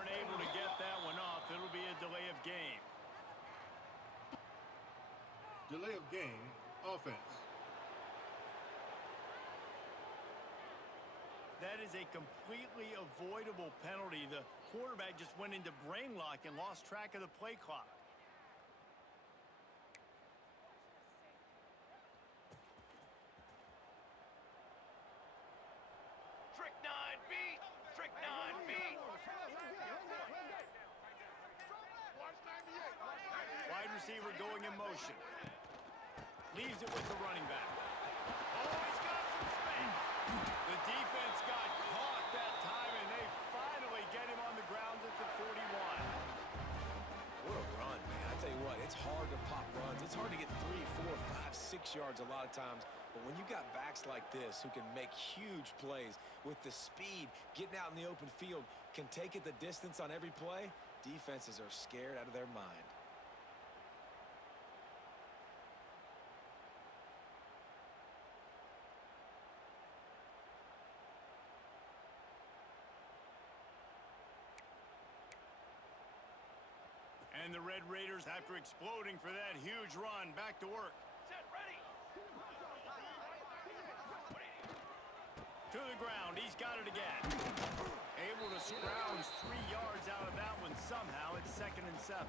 aren't able to get that one off. It'll be a delay of game. Delay of game, offense. That is a completely avoidable penalty. The quarterback just went into brain lock and lost track of the play clock. Trick 9 beat! Trick 9 beat! Wide receiver going in motion. Leaves it with the running back. Oh, he's got some space. The defense got caught that time, and they finally get him on the ground at the 41. What a run, man. I tell you what, it's hard to pop runs. It's hard to get 3, 4, 5, 6 yards a lot of times. But when you got backs like this who can make huge plays with the speed, getting out in the open field, can take it the distance on every play, defenses are scared out of their mind. And the Red Raiders, after exploding for that huge run, back to work. Set, ready! To the ground, he's got it again. Able to scrounge 3 yards out of that one somehow. It's 2nd and 7.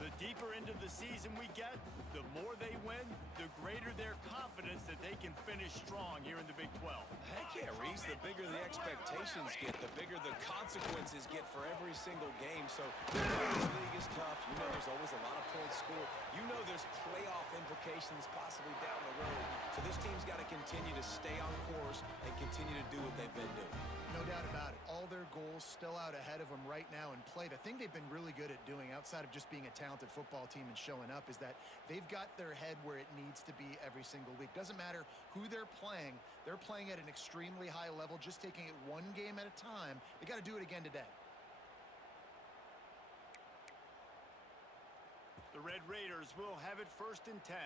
The deeper into the season we get, the more they win, the greater their confidence that they can finish strong here in the Big 12. Heck yeah, Reese, the bigger the expectations get, the bigger the consequences get for every single game. So, you know this league is tough. You know there's always a lot of points scored. You know there's playoff implications possibly down the road. So this team's got to continue to stay on course and continue to do what they've been doing. No doubt about it. All their goals still out ahead of them right now in play. The thing they've been really good at doing, outside of just being a talented football team and showing up, is that they've got their head where it needs to be every single week. Doesn't matter who they're playing at an extremely high level, just taking it one game at a time. They got to do it again today. The Red Raiders will have it 1st and 10.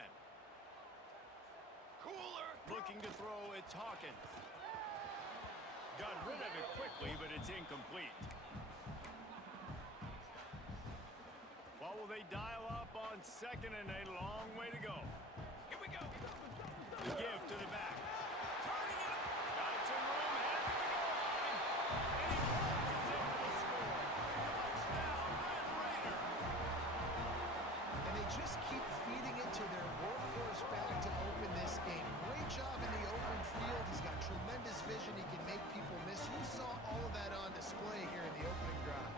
Cooler! Looking to throw, it's Hawkins. Got rid of it quickly, but it's incomplete. What will they dial up on 2nd and a long way to go? Here we go! The give to the back. Turning it up. Got some room, headed to the goal line. And he launches into the score. Touchdown, Red Raider. And they just keep feeding it to their workhorse back to open this game. Great job in the open field. He's got tremendous vision. He can make people miss. You saw all of that on display here in the opening drive.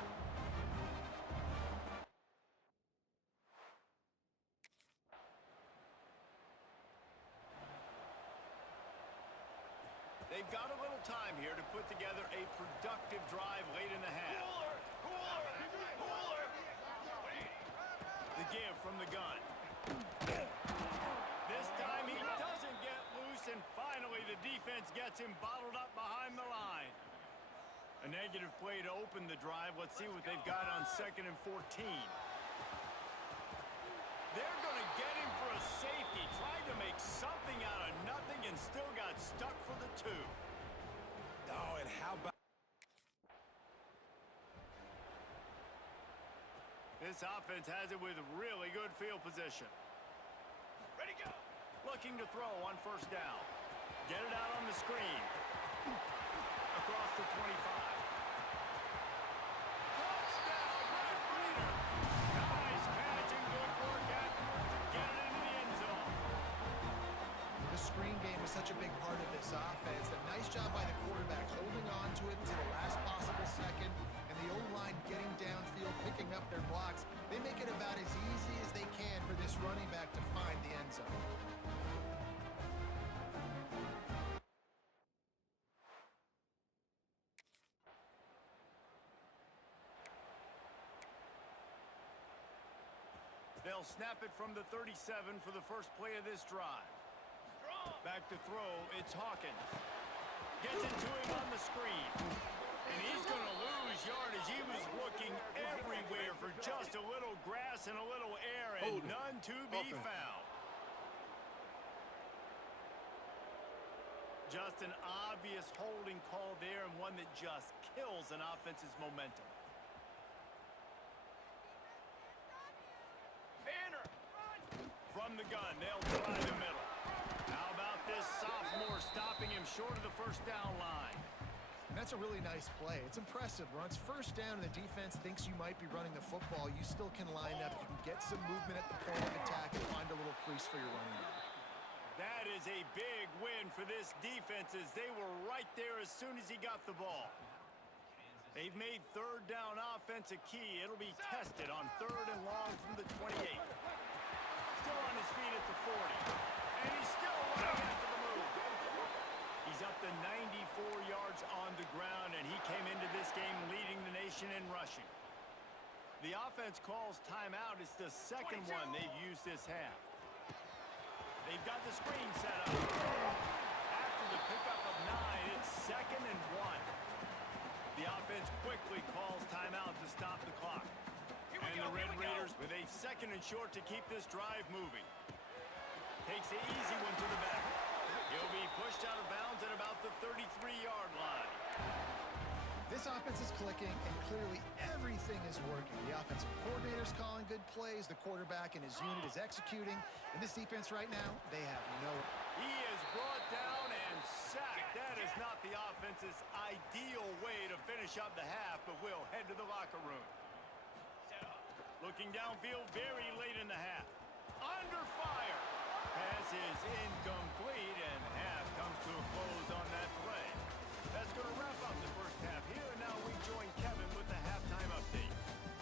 They've got a little time here to put together a productive drive late in the half. Cooler! Cooler! The give from the gun. This time he doesn't get loose, and finally the defense gets him bottled up behind the line. A negative play to open the drive. Let's see what they've got on 2nd and 14. They're going to get him for a safety. Tried to make something out of nothing and still got stuck for the 2. Oh, and how about... This offense has it with really good field position. Ready, go! Looking to throw on 1st down. Get it out on the screen. Across the 25. Touchdown, Red Raider! Nice catch and good work afterwards to get it into the end zone. The screen game is such a big part of this offense. A nice job by the quarterback holding on to it to the last possible second, and the O-line getting downfield, picking up their blocks. They make it about as easy as they can for this running back to find the end zone. They'll snap it from the 37 for the first play of this drive. Back to throw, it's Hawkins. Gets it to him on the screen. And he's going to lose yardage. He was looking everywhere for just a little grass and a little air, and none to be found. Just an obvious holding call there, and one that just kills an offense's momentum. Banner. From the gun, they'll try the middle. How about this sophomore stopping him short of the first down line? And that's a really nice play. It's impressive. When it's first down and the defense thinks you might be running the football, you still can line up. You can get some movement at the point of attack and find a little crease for your running back. That is a big win for this defense, as they were right there as soon as he got the ball. They've made third down offense a key. It'll be tested on 3rd and long from the 28. Still on his feet at the 40. And he's still running after the move. He's up to 94 yards on the ground, and he came into this game leading the nation in rushing. The offense calls timeout. It's the second one they've used this half. They've got the screen set up. After the pickup of 9, it's 2nd and 1. The offense quickly calls timeout to stop the clock. And the Red Raiders with a 2nd and short to keep this drive moving. Takes the easy one to the back. He'll be pushed out of bounds at about the 33-yard line. This offense is clicking, and clearly everything is working. The offensive coordinator's calling good plays. The quarterback and his unit is executing. And this defense right now, they have no... He is brought down and sacked. That is not the offense's ideal way to finish up the half, but we'll head to the locker room. Looking downfield very late in the half. Under fire. Pass is incomplete, and half comes to a close on that play. That's going to wrap up the first half here, and now we join Kevin with the halftime update.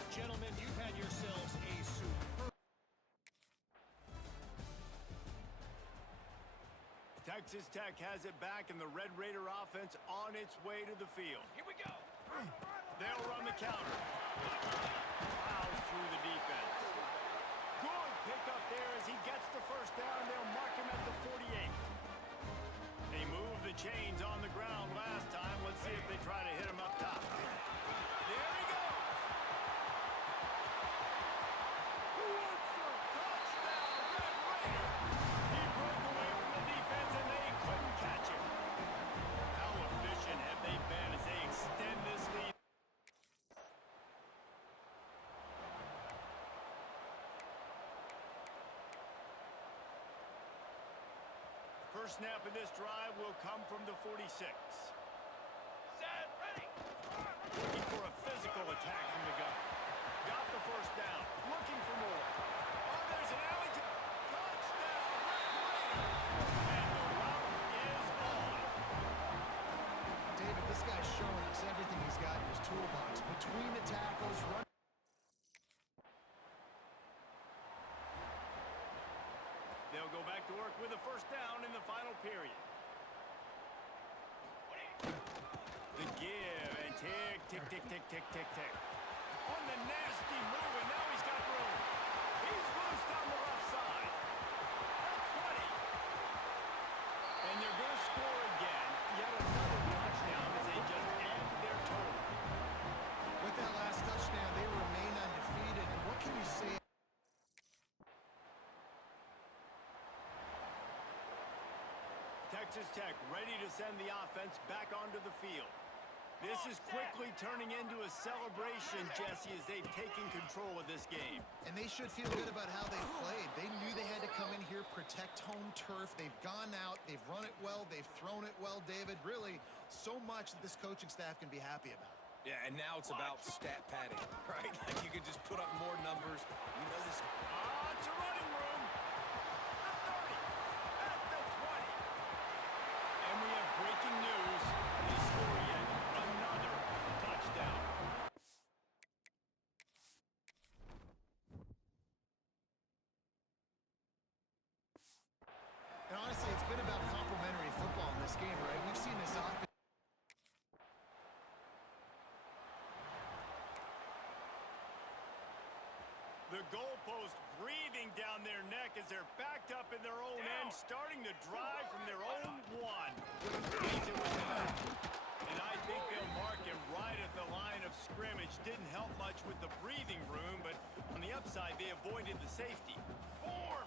Gentlemen, you've had yourselves a superb... Texas Tech has it back, and the Red Raider offense on its way to the field. Here we go. They'll run the counter. Fouls through the defense. Good pickup there as he gets the first down. They'll mark him at the 48. They moved the chains on the ground last time. Let's see if they try to hit him up top. There he goes. Touchdown, Red Raider. He broke away from the defense, and they couldn't catch him. How efficient have they been as they extend this lead? First snap of this drive will come from the 46. Set. Ready. Looking for a physical attack from the gun. Got the first down. Looking for more. Oh, there's an alley to... Touchdown, Red Raider! And the route is on. David, this guy's showing us everything he's got in his toolbox. Between the tackles, run... They'll go back to work with a first down in the final period. The give and tick, tick, tick, tick, tick, tick, tick. On the nasty move, and now he's got room. He's loosed on the left side. 20. And they're going to score again. Yet another touchdown as they just add to their total. With that last touchdown, they remain undefeated. And what can you say? Texas Tech ready to send the offense back onto the field. This is quickly turning into a celebration, Jesse, as they've taken control of this game. And they should feel good about how they played. They knew they had to come in here, protect home turf. They've gone out, they've run it well, they've thrown it well, David. Really, so much that this coaching staff can be happy about. Yeah, and now it's about stat padding, right? Like you can just put up more numbers. You know this. To running room. The 30. At the 20. And we have breaking news. They score yet another touchdown. And honestly, it's been about complementary football in this game, right? We've seen this offense. The goalpost breathing down their neck as they're backed up in their own end, starting to drive from their own one. And I think they'll mark him right at the line of scrimmage. Didn't help much with the breathing room, but on the upside, they avoided the safety. Form!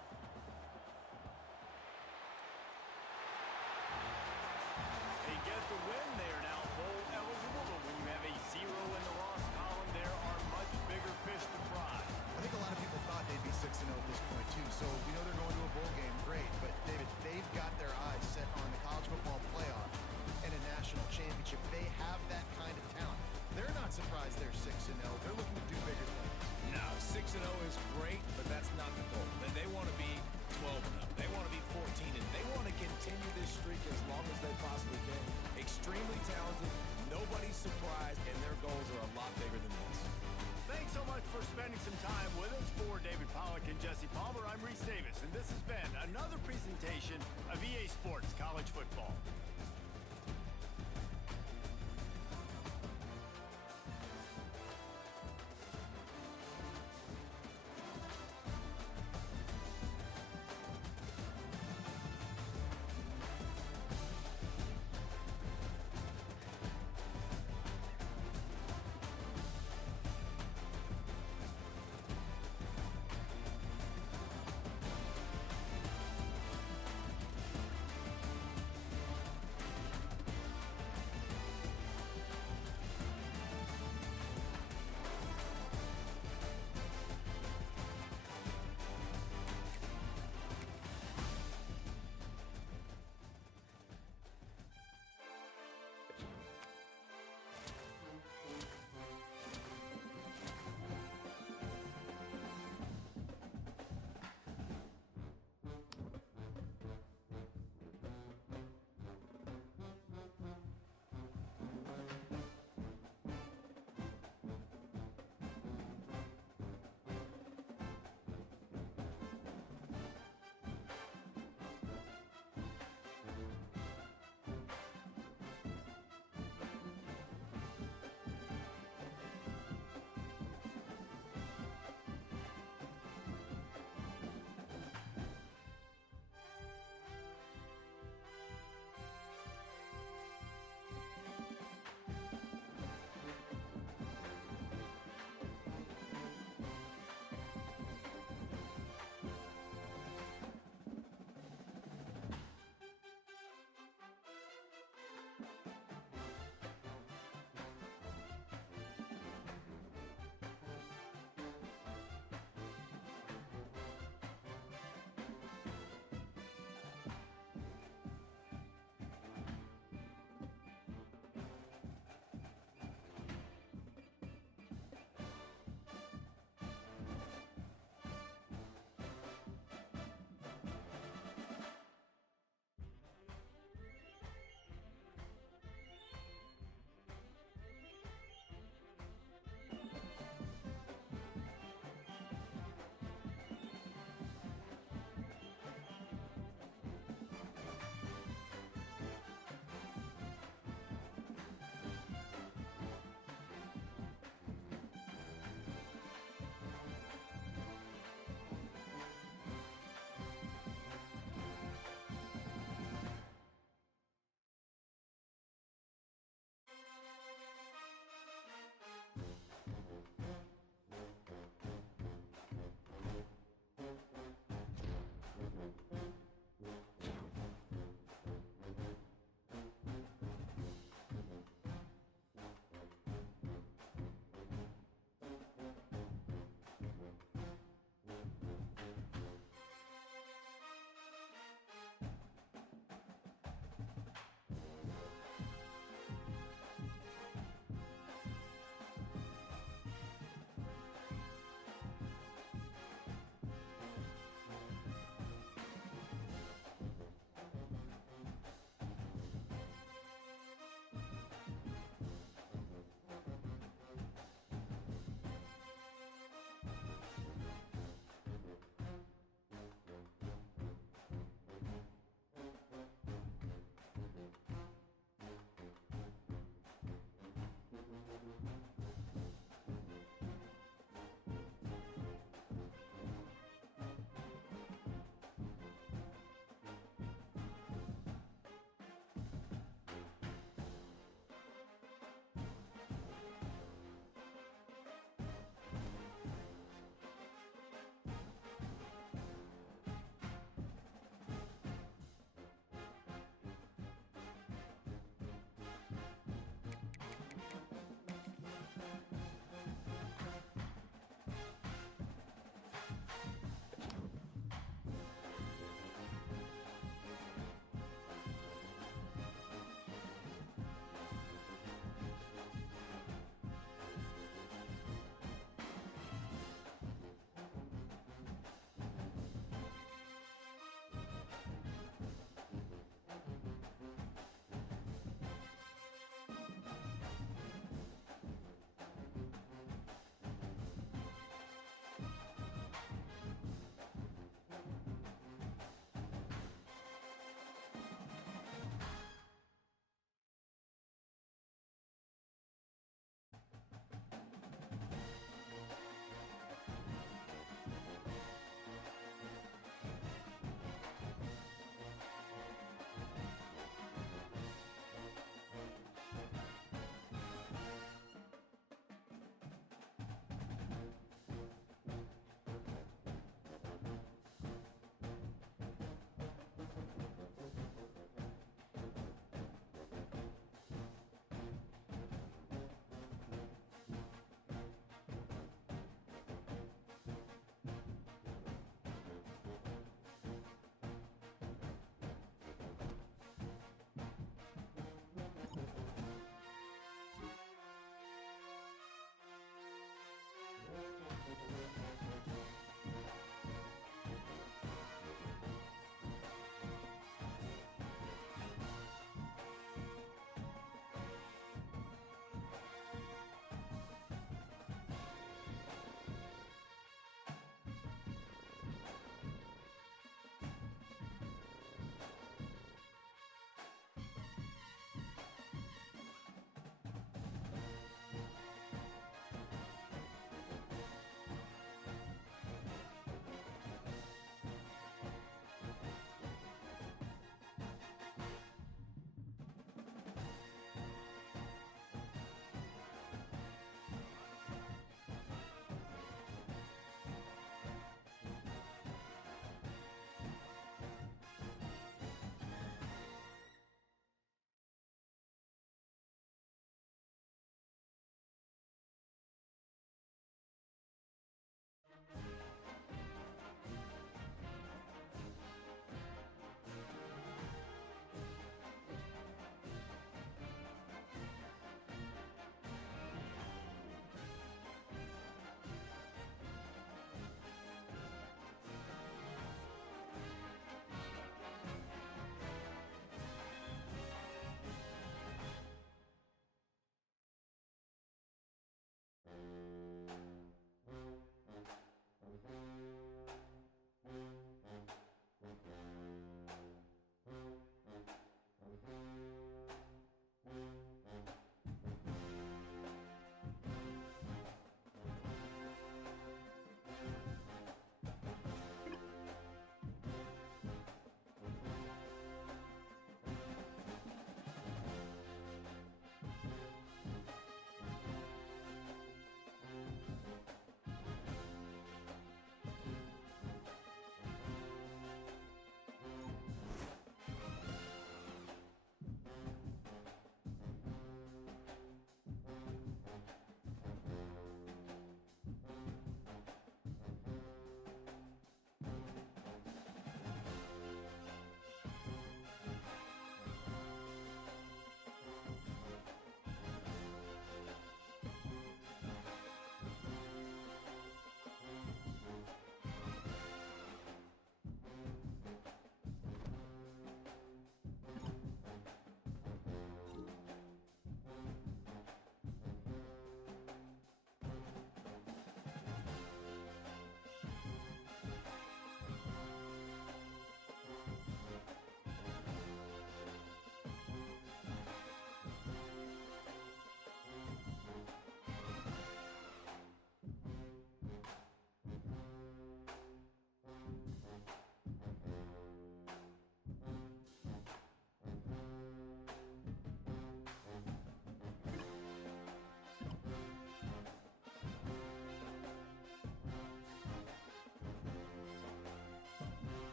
win, they are now bowl eligible. But when you have a 0 in the loss column, there are much bigger fish to fry. I think a lot of people thought they'd be 6-0 at this point, too. So we know they're going to a bowl game. Great. But, David, they've got their eyes set on the college football playoff and a national championship. They have that kind of talent. They're not surprised they're 6-0. They're looking to do bigger things. No, 6-0 is great, but that's not the goal. They want to be 12-0. They want to be 14, and they want to continue this streak as long as they possibly can. Extremely talented, nobody's surprised, and their goals are a lot bigger than this. Thanks so much for spending some time with us. For David Pollack and Jesse Palmer, I'm Reese Davis, and this has been another presentation of EA Sports College Football.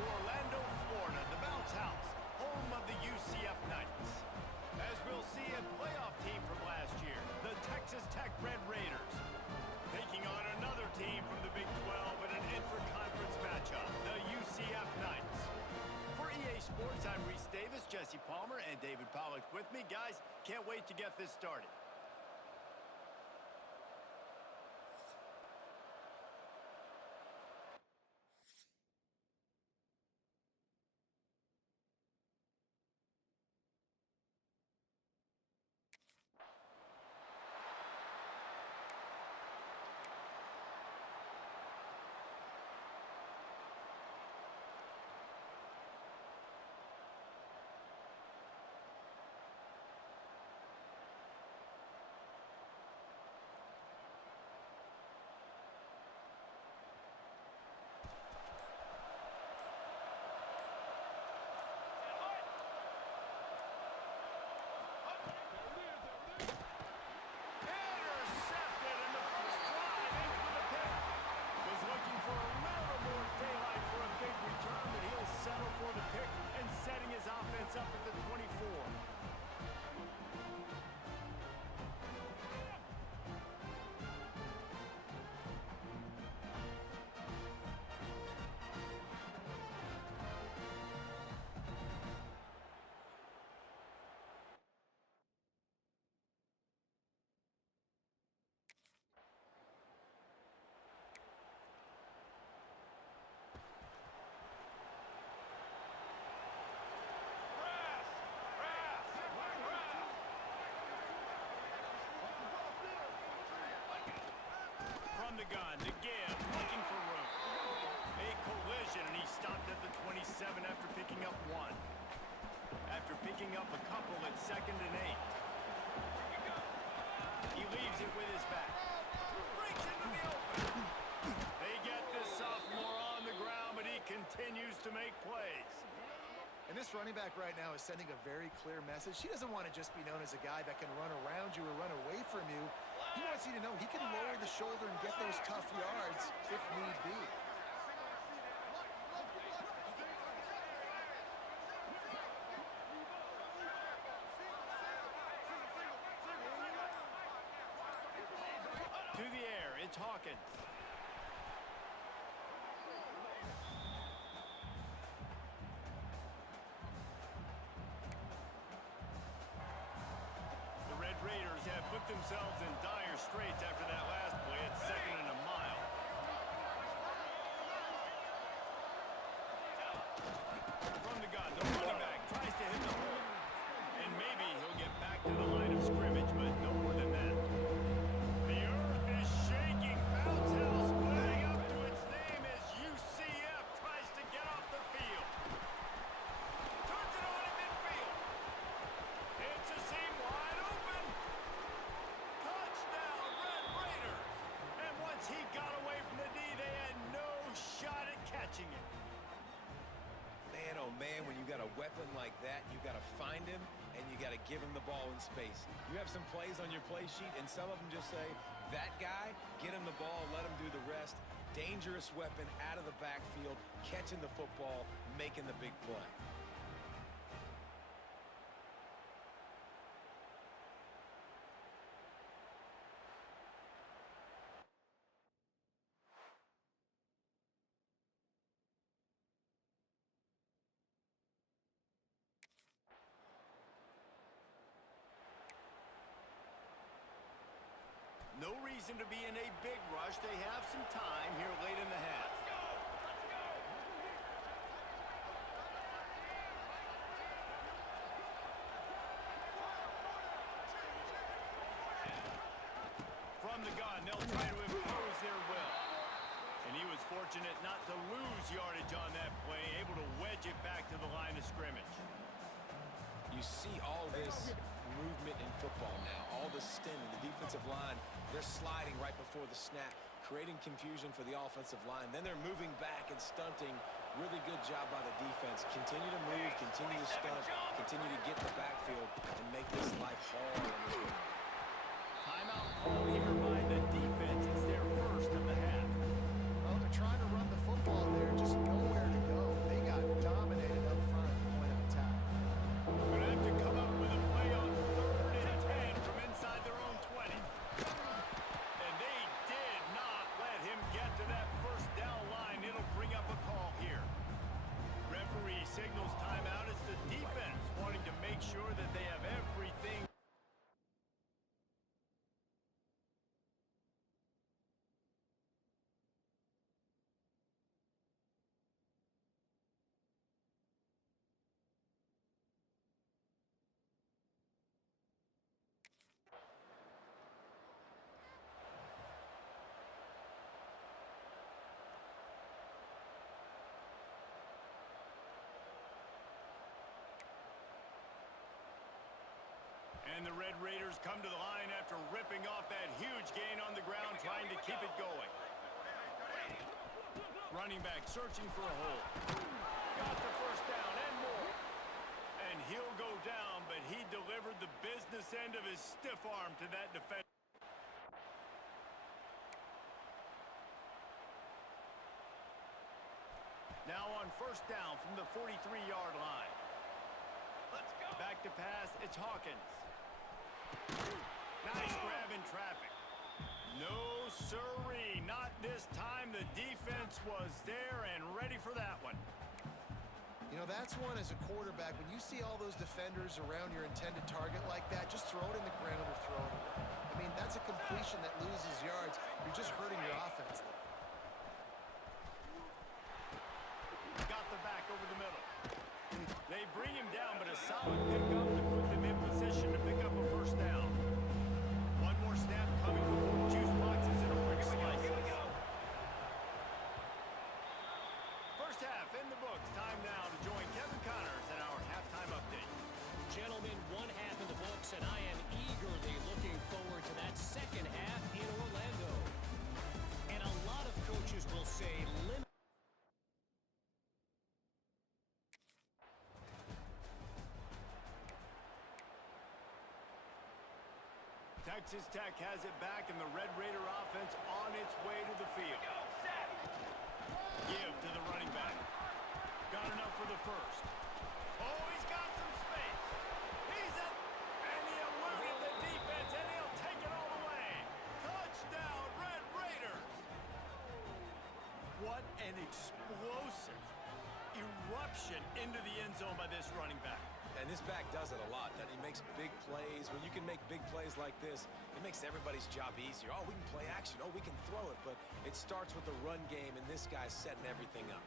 to Orlando, Florida, the bounce house, home of the UCF Knights. As we'll see, a playoff team from last year, the Texas Tech Red Raiders, taking on another team from the Big 12 in an intra-conference matchup, the UCF Knights. For EA Sports, I'm Reese Davis, Jesse Palmer, and David Pollack with me. Guys, can't wait to get this started. Up at the 24. From the gun to Gibb, looking for room. A collision, and he stopped at the 27 after picking up one. After picking up a couple at 2nd and 8. He leaves it with his back. Breaks into the open. They get this sophomore on the ground, but he continues to make plays. And this running back right now is sending a very clear message. He doesn't want to just be known as a guy that can run around you or run away from you. He wants you to know he can lower the shoulder and get those tough yards if need be. To the air, it's Hawkins. Raiders have put themselves in dire straits after that last play at 2nd and a mile. From the gun, the running back tries to hit the hole. And maybe he'll get back to the line of scrimmage, but no more than that. The earth is shaking. Bounce house living up to its name as UCF tries to get off the field. Turns it on in midfield. It's a seam wide open. Touchdown, Red Raiders. And once he got away from the D, they had no shot at catching it. Man, oh man, when you got a weapon like that, you got to find him and you got to give him the ball in space. You have some plays on your play sheet, and some of them just say, that guy, get him the ball, let him do the rest. Dangerous weapon out of the backfield, catching the football, making the big play. No reason to be in a big rush. They have some time here late in the half. From the gun, they'll try to impose their will. And he was fortunate not to lose yardage on that play, able to wedge it back to the line of scrimmage. You see all this movement in football now, all the stemming, the defensive line, they're sliding right before the snap, creating confusion for the offensive line. Then they're moving back and stunting. Really good job by the defense. Continue to move, continue to stunt, continue to get the backfield and make this life hard on this one. Timeout called here by the defense. It's their first of the half. Well, they're trying to run the football there, just nowhere to go. They got Eagles timeout. It's the defense wanting to make sure that they have everything. And the Red Raiders come to the line after ripping off that huge gain on the ground, trying to keep it going. Running back searching for a hole. Got the first down and more. And he'll go down, but he delivered the business end of his stiff arm to that defender. Now on first down from the 43-yard line. Let's go. Back to pass, it's Hawkins. Nice grab in traffic. No siree, not this time. The defense was there and ready for that one. You know, that's one as a quarterback. When you see all those defenders around your intended target like that, just throw it in the ground or throw it away. I mean, that's a completion that loses yards. You're just hurting your offense there. Got the back over the middle. They bring him down, but a solid pickup to put them in position to pick up a first down. One more snap coming before juice boxes and orange slices. First half in the books. Time now to join Kevin Connors in our halftime update. Gentlemen, one half in the books, and I am eagerly looking forward to that second half in Orlando. And a lot of coaches will say Texas Tech has it back, and the Red Raider offense on its way to the field. Give to the running back. Got enough for the first. Oh, he's got some space. He's up, and he eluded the defense, and he'll take it all the way. Touchdown, Red Raiders. What an explosive eruption into the end zone by this running back. And this back does it a lot. He makes big plays. When you can make big plays like this, it makes everybody's job easier. Oh, we can play action. Oh, we can throw it. But it starts with the run game, and this guy's setting everything up.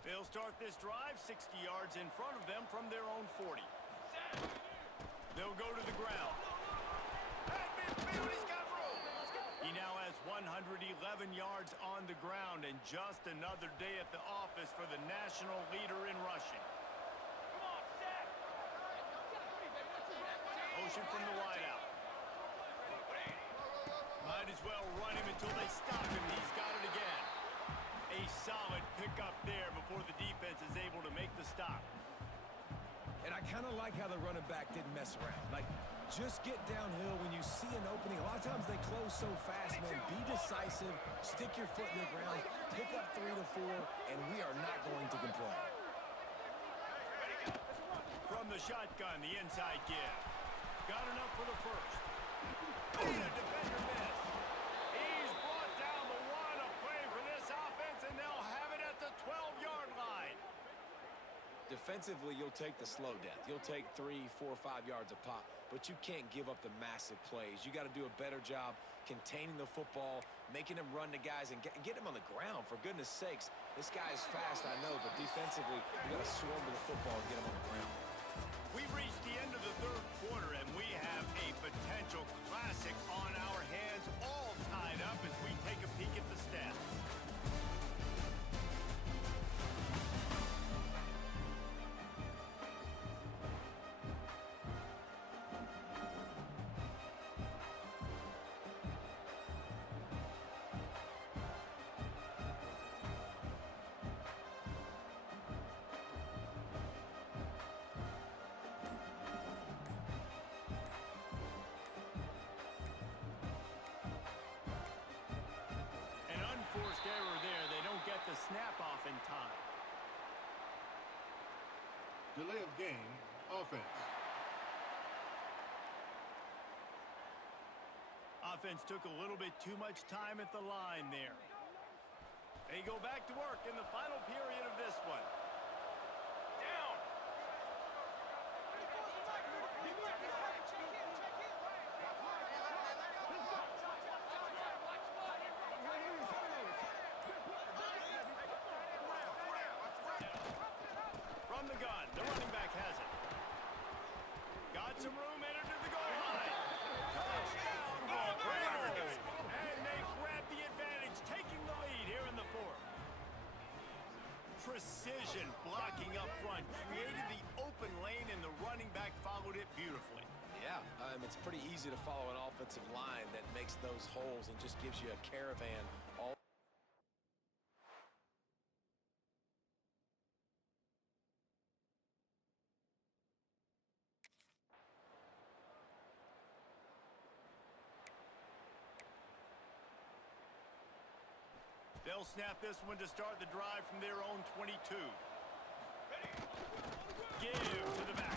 They'll start this drive 60 yards in front of them from their own 40. They'll go to the ground. At midfield, he's got room. He now has 111 yards on the ground, and just another day at the office for the national leader in rushing. Motion from the wideout. Might as well run him until they stop him. He's got it again. A solid pickup there before the defense is able to make the stop. And I kind of like how the running back didn't mess around. Like, just get downhill when you see an opening. A lot of times they close so fast, man. Be decisive, stick your foot in the ground, pick up 3 to 4, and we are not going to complain. From the shotgun, the inside give. Got enough for the first. Oh, the defender missed. He's brought down the one. A play for this offense, and they'll have it at the 12-yard line. Defensively, you'll take the slow death. You'll take 3, 4, 5 yards a pop, but you can't give up the massive plays. You got to do a better job containing the football, making him run to guys, and get him on the ground. For goodness sakes, this guy is fast, I know, but defensively, you got to swarm to the football and get him on the ground. We've reached the end of the third quarter, and we have a potential classic on our hands, all tied up as we take a peek at the stats. snap off in time. Delay of game, offense. Offense took a little bit too much time at the line there. They go back to work in the final period of this one. Down. From the gun, the running back has it. Got some room, entered to the goal line. Touchdown, the Raiders! And they grab the advantage, taking the lead here in the fourth. Precision blocking up front, created the open lane, and the running back followed it beautifully. Yeah, it's pretty easy to follow an offensive line that makes those holes and just gives you a caravan all. They'll snap this one to start the drive from their own 22. Give to the back.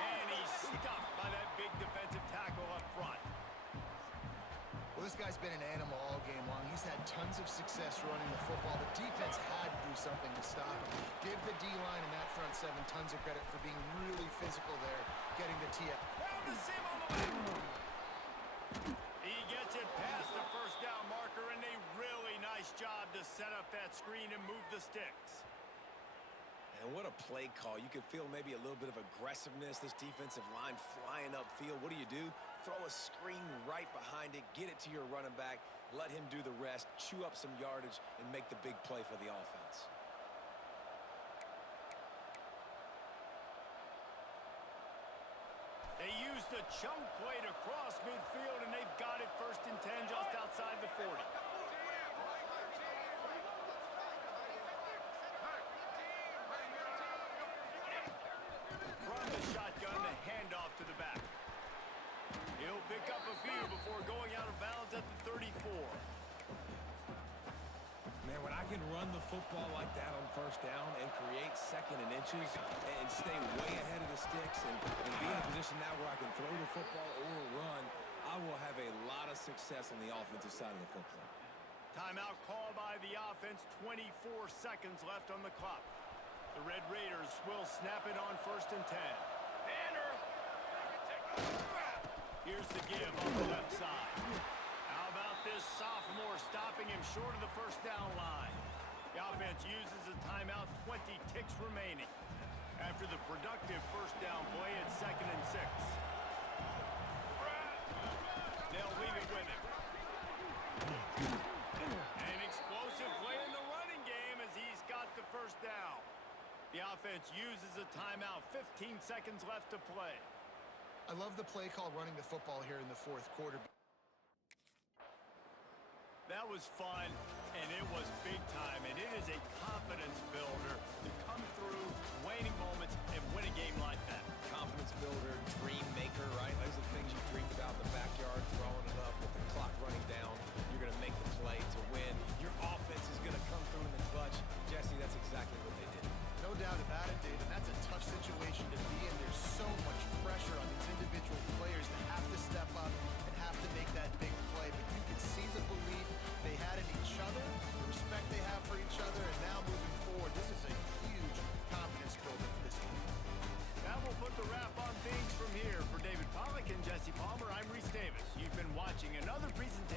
And he's stuffed by that big defensive tackle up front. Well, this guy's been an animal all game long. He's had tons of success running the football. The defense had to do something to stop him. Give the D-line and that front seven tons of credit for being really physical there, getting the tee up. Found the seam on the way. He gets it past the first down marker, and a really nice job to set up that screen and move the sticks. And what a play call. You could feel maybe a little bit of aggressiveness, this defensive line flying upfield. What do? Throw a screen right behind it, get it to your running back, let him do the rest, chew up some yardage, and make the big play for the offense. They used the chunk play to cross midfield, and they've got it 1st and 10 just outside the 40. From the shotgun, the handoff to the back. He'll pick up a few before going out of bounds at the 34. Man, when I can run the football like that on 1st down and create 2nd and inches and stay way ahead of the sticks and be in a position now where I can throw the football or run, I will have a lot of success on the offensive side of the football. Timeout call by the offense, 24 seconds left on the clock. The Red Raiders will snap it on 1st and 10. Banner. Here's the give on the left side. How about this sophomore stopping him short of the 1st down line? The offense uses a timeout, 20 ticks remaining. After the productive 1st down play at 2nd and 6. They'll leave it with him. An explosive play in the running game as he's got the 1st down. The offense uses a timeout, 15 seconds left to play. I love the play call running the football here in the 4th quarter. That was fun, and it was big time, and it is a confidence builder to come through waning moments and win a game like that. Confidence builder, dream maker, right? Those are the things you dreamed about in the backyard, throwing it up with the clock running down. You're going to make the play to win. Your offense is going to come through in the clutch. Jesse, that's exactly what they did. No doubt about it, Dave, and that's a tough situation to be in. There's so much pressure on these individual players to have to step up and have to make that big play. But you can see the belief they had in each other, the respect they have for each other, and now moving forward, this is a huge confidence builder for this team. That will put the wrap on things from here. For David Pollack and Jesse Palmer, I'm Reese Davis. You've been watching another presentation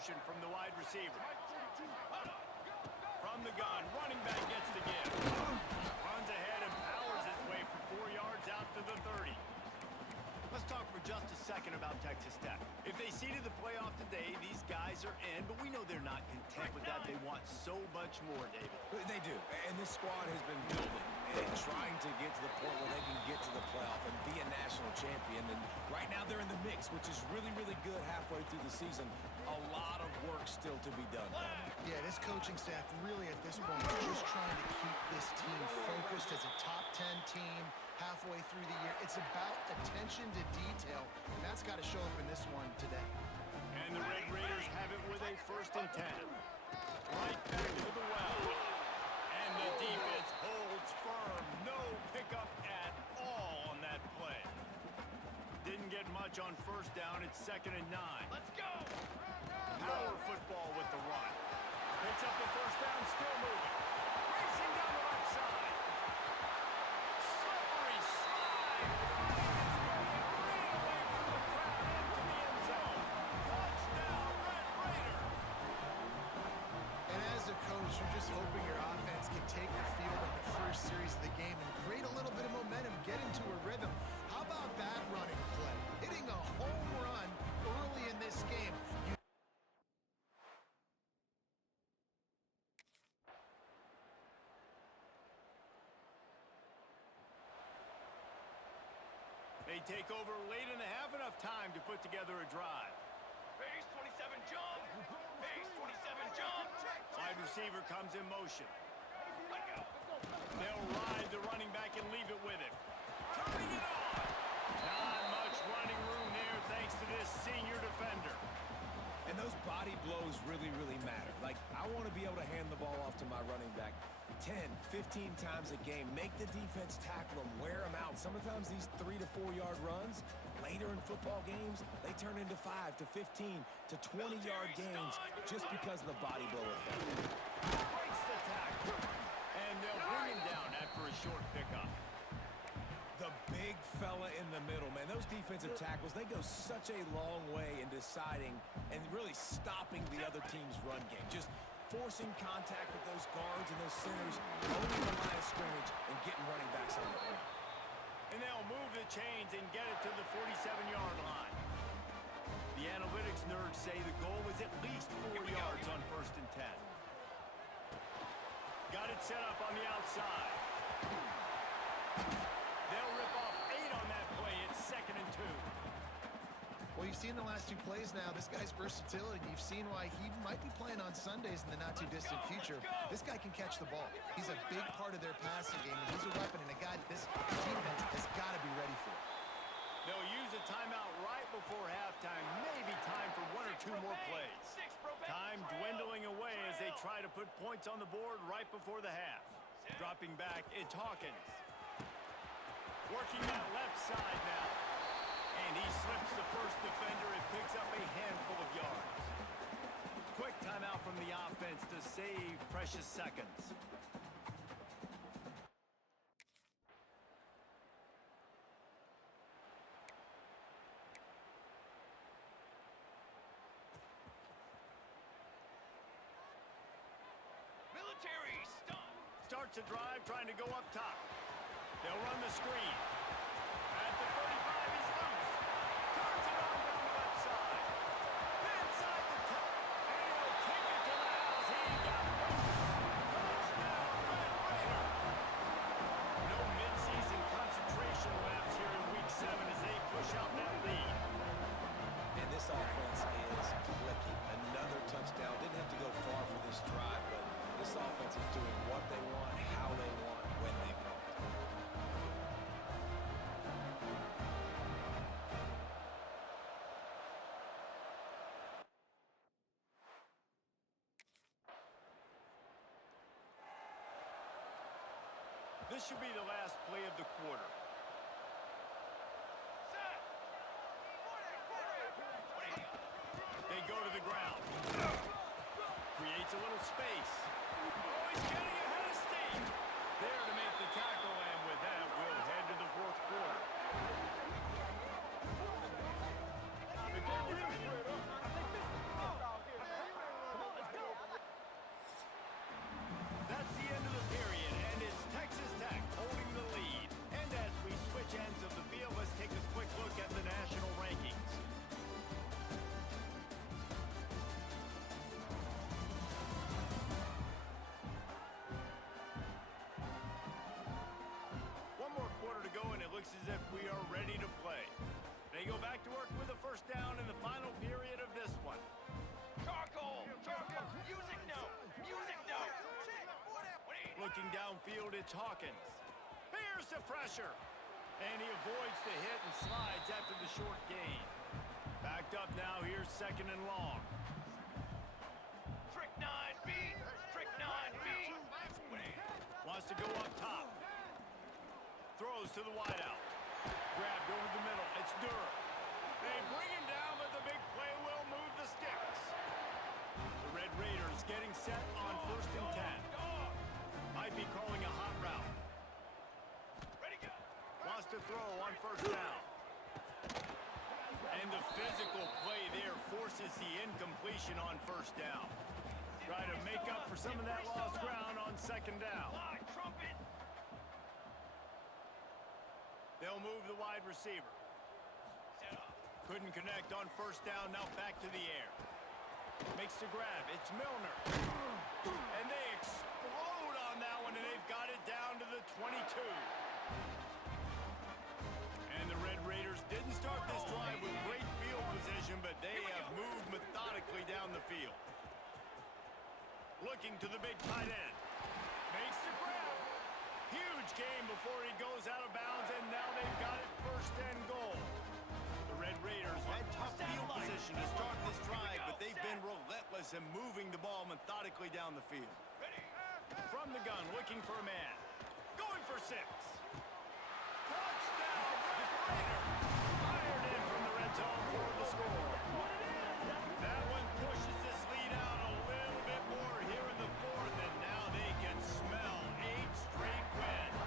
motion from the wide receiver. From the gun, running back gets the give. Runs ahead and powers his way for 4 yards out to the 30. Let's talk for just a second about Texas Tech. If they seeded the playoff today, these guys are in, but we know they're not content with that. They want so much more, David. They do, and this squad has been building and trying to get to the point where they can get to the playoff and be a national champion. And right now they're in the mix, which is really, really good halfway through the season. A lot of work still to be done. Yeah, this coaching staff really at this point is just trying to keep this team focused as a top 10 team halfway through the year. It's about attention to detail, and that's got to show up in this one today. And the Red Raiders have it with a 1st and 10. Right back to the well. And the defense holds firm. No pickup at all on that play. Didn't get much on 1st down. It's 2nd and 9. Let's go! Power football with the run. Picks up the 1st down, still moving. Racing down the left side. Slippery slide. Finding his way right away from the crowd into the end zone. Touchdown, Red Raiders. And as a coach, you're just hoping your offense can take the field on the first series of the game and create a little bit of momentum, get into a rhythm. How about that running play? Hitting a home run early in this game. They take over late in the half, enough time to put together a drive. Base 27 jump! Base 27 jump! Wide receiver comes in motion. Let go! They'll ride the running back and leave it with him. Turning it on! Not much running room there thanks to this senior defender. And those body blows really, really matter. Like, I want to be able to hand the ball off to my running back 10, 15 times a game. Make the defense tackle them, wear them out. Sometimes these 3 to 4 yard runs, later in football games, they turn into 5 to 15 to 20 yard gains just because of the body blow effect. Breaks the tackle. And they'll bring him down after a short pickup. The big fella in the middle, man. Those defensive tackles, they go such a long way in deciding and really stopping the other team's run game. Just forcing contact with those guards and those centers, owning the line of scrimmage, and getting running backs on the ground. And they'll move the chains and get it to the 47-yard line. The analytics nerds say the goal was at least 4 yards on 1st and 10. Got it set up on the outside. They'll rip off 8 on that play. It's 2nd and 2. Well, you've seen the last 2 plays now. This guy's versatility. You've seen why he might be playing on Sundays in the not-too-distant future. This guy can catch the ball. He's a big part of their passing game, and he's a weapon and a guy that this defense has got to be ready for. They'll use a timeout right before halftime. Maybe time for 1 or 2 more plays. Time dwindling away as they try to put points on the board right before the half. Dropping back, it's Hawkins. Working that left side now. And he slips the 1st defender and picks up a handful of yards. Quick timeout from the offense to save precious seconds. Military stop! Starts a drive trying to go up top. They'll run the screen. At the 35, he's loose. Turns it on down the left side. Inside the 10. And he'll take it to the house. He got loose. Touchdown, Red Raider. No midseason concentration laps here in Week 7 as they push out that lead. And this offense is clicking. Another touchdown. Didn't have to go far for this drive, but this offense is doing what they want, how they want, when they want. This should be the last play of the quarter. Set! They go to the ground. Creates a little space. Oh, he's getting ahead of steam. There to make the tackle, and with that, we'll head to the 4th quarter. looks as if we are ready to play. They go back to work with a first down in the final period of this one. Charcoal! Charcoal! Music note! Music note! Looking downfield, it's Hawkins. Here's the pressure. And he avoids the hit and slides after the short gain. Backed up now, here's second and long. Trick 9 beat! Trick 9 beat! Wants to go up top. Throws to the wideout. Grabbed over the middle. It's Durham. They bring him down, but the big play will move the sticks. The Red Raiders getting set on 1st and 10. Might be calling a hot route. Ready, go! Wants to throw on 1st down. And the physical play there forces the incompletion on 1st down. Try to make up for some of that lost ground on 2nd down. Fly, trumpet! They'll move the wide receiver. Set up. Couldn't connect on 1st down, now back to the air. Makes the grab, it's Milner. And they explode on that one, and they've got it down to the 22. And the Red Raiders didn't start this drive with great field position, but they have moved methodically down the field. Looking to the big tight end. Makes the grab. Huge game before he goes out of bounds, and now they've got it 1st and goal. The Red Raiders had tough field position to start this drive, but they've been relentless in moving the ball methodically down the field. Ready! From the gun, looking for a man. Going for 6. Touchdown, Red Raiders! Fired in from the red zone for the score. That one pushes this lead out a little bit more here in the 4th, and now they can smell 8 straight wins.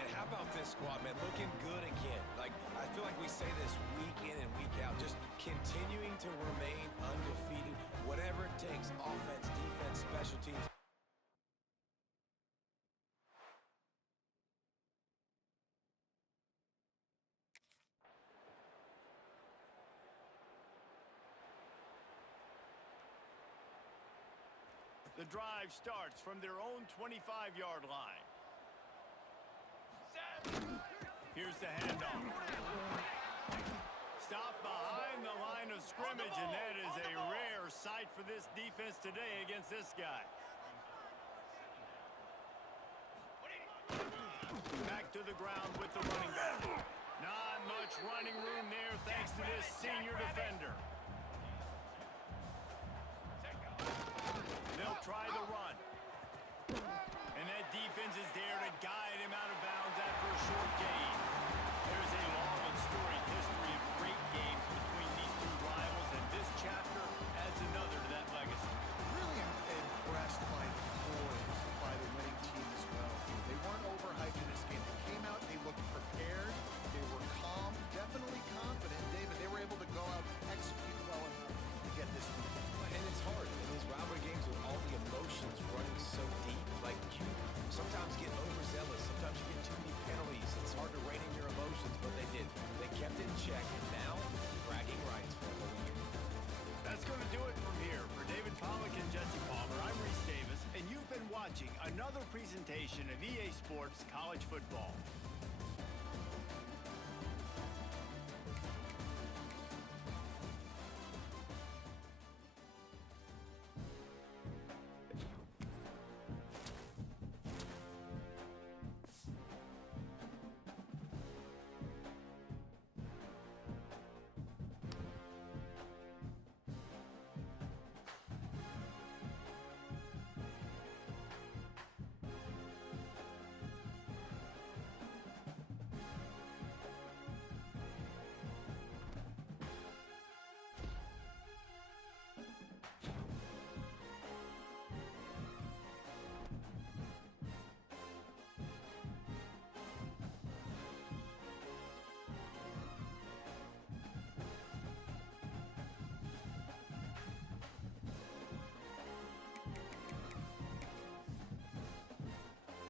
And how about this squad, man? Looking good again. Like, I feel like we say this week in and week out, just continuing to remain undefeated, whatever it takes, offense, defense, special teams. The drive starts from their own 25-yard line. Set! Here's the handoff. Stop behind the line of scrimmage, and that is a rare sight for this defense today against this guy. Back to the ground with the running back. Not much running room there thanks to this senior defender. They'll try the run. And that defense is there to guide him out of bounds after a short gain. There's a long and storied history of great games between these two rivals, and this chapter adds another to that legacy. Really impressed by the poise by the winning team as well. They weren't overhyped in this game. They came out, they looked prepared, they were calm, definitely confident. David, they were able to go out and execute well enough to get this win. And it's hard in these rivalry games with all the emotions running so deep. Like, you sometimes get overzealous. Sometimes you get too many penalties. It's hard to rein in your emotions, but they did. They kept it in check, and now bragging rights for a whole year. That's going to do it from here. For David Pollack and Jesse Palmer, I'm Reese Davis, and you've been watching another presentation of EA Sports College Football.